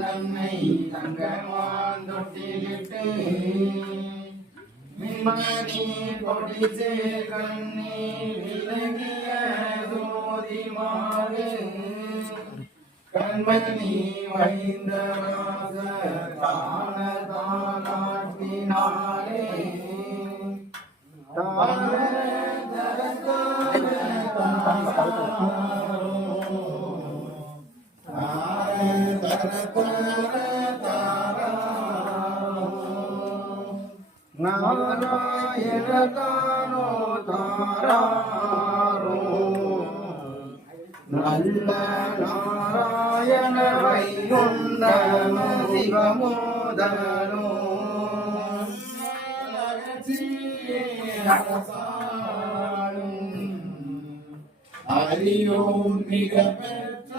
தன்னை தங்கமான் தொட்டிலிட்டு மின்மணி கொடிசே கண்ணி விலகிய ஜோதிமாறு கண்மணி வைந்தராக தான தானாட்டினாரே தான நாராயண கானோ தாராரோ நல்ல நாராயண வைகுண்ட சிவமோதனோ அறியோம் மிக பெற்ற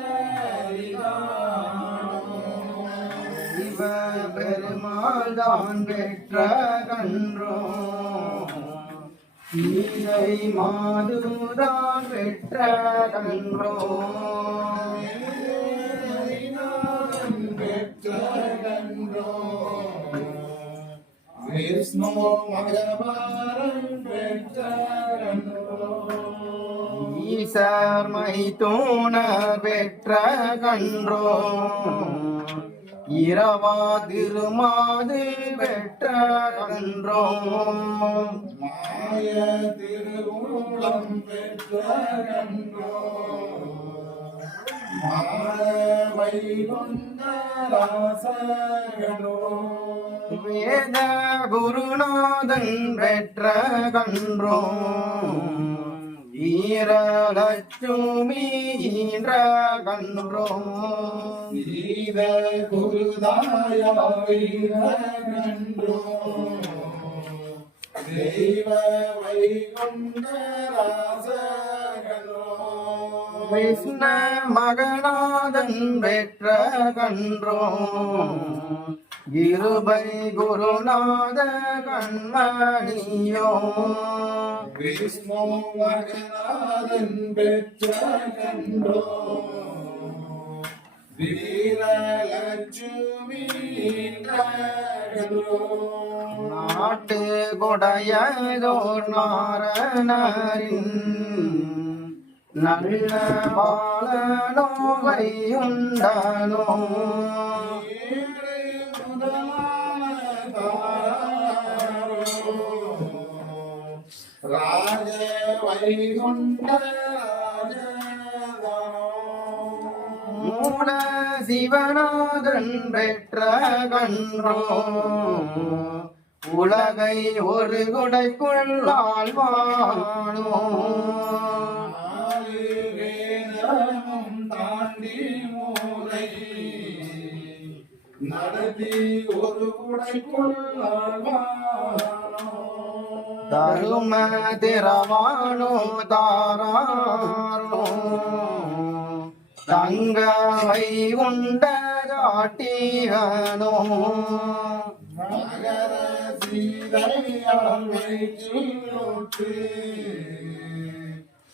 சிவ பெருமாள் தான் பெற்ற கன்றோ நீரை மாதுதான் பெற்ற கன்றோ பெற்ற கன்றோ விஷ்ணு மகபாரன் பெற்ற கன்றோ ஈசர் மைத்தூணர் பெற்ற கன்றோ இரவா திருமாது பெற்ற கன்றோ மாய திருவுளம் பெற்ற கன்றோ வேத குருநாதன் பெற்ற கன்றோ ஈரலட்சுமி ஈன்ற கன்றோ கன்றோ தெய்வ வைகுண்ட விஷ்ண மகநாதன் பெற்ற கன்றோ இருபை குருநாத கண்மணியோ. விஷ்ணு மகநாதன் பெற்ற கன்றோ வீரலட்சுமி நாட்டு கொடையதோர் நாரணரின் நல்ல பாலனோவை உண்டனோ ராஜ வைகுண்ட மூல சிவநாதன் கன்றோ உலகை ஒரு குடைக்குள்ளால் ஆழ்வானோ நடத்தி ஒரு குடைக்குள் தரும திரவானோ தாராரோ தங்கவை உண்ட காட்டியனோ மகர சீதையாமை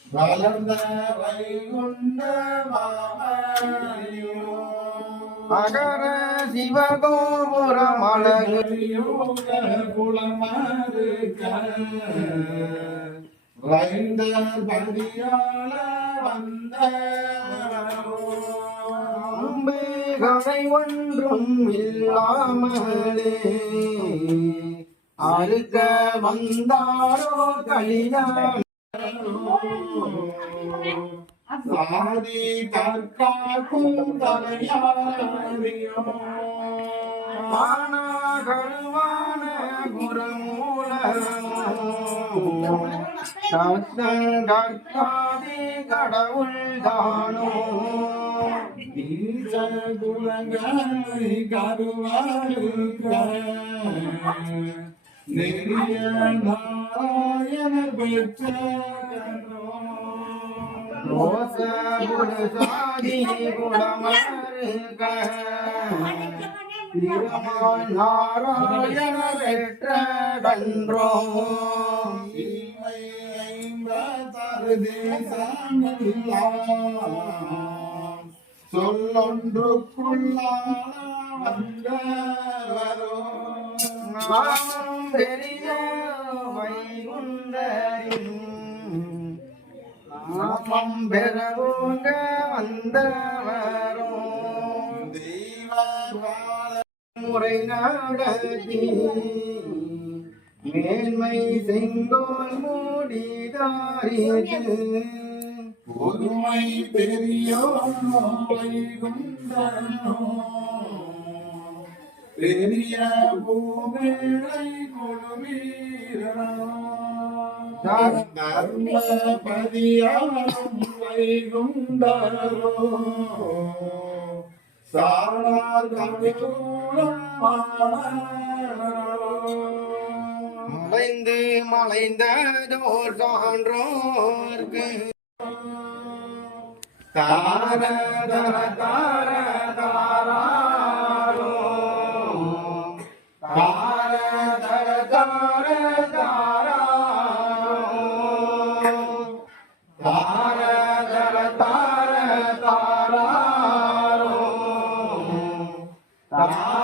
வளர்ந்த வைகுண்ட மாமணியோ அகர சிவகோபுரம் அழகு ஒன்றும் இல்லாமலே அறுக்க வந்தாரோ கலிதான் சாதி தற்காக்கும் தலையாரியோ மானாகருவான குருமூலமோ சத்தங்கற்காதி கடவுள் தானோ குலங்களை கருவாருக்க நெறிய நாராயண பெற்ற ரோச குலசாதி குலமருக திருமால் நாராயண பெற்ற கன்றோ ஐம்பத்தாறு பெரிய வைகுண்டரின் நாமம் பெறவுங்க வந்தவரும். முறை நாடகி மேன்மை செங்கோல் மூடிதாரிக்கு பொதுமை பெரியோரை குண்டனோ பெரிய பூமிழை கொடுவீரனோ தர்மபதியாரும் வைகுண்டரோ சாரார் மலைந்து மலைந்ததோர் சான்றோர்க்கு. தார தர தார தாரோ தார தர தார தார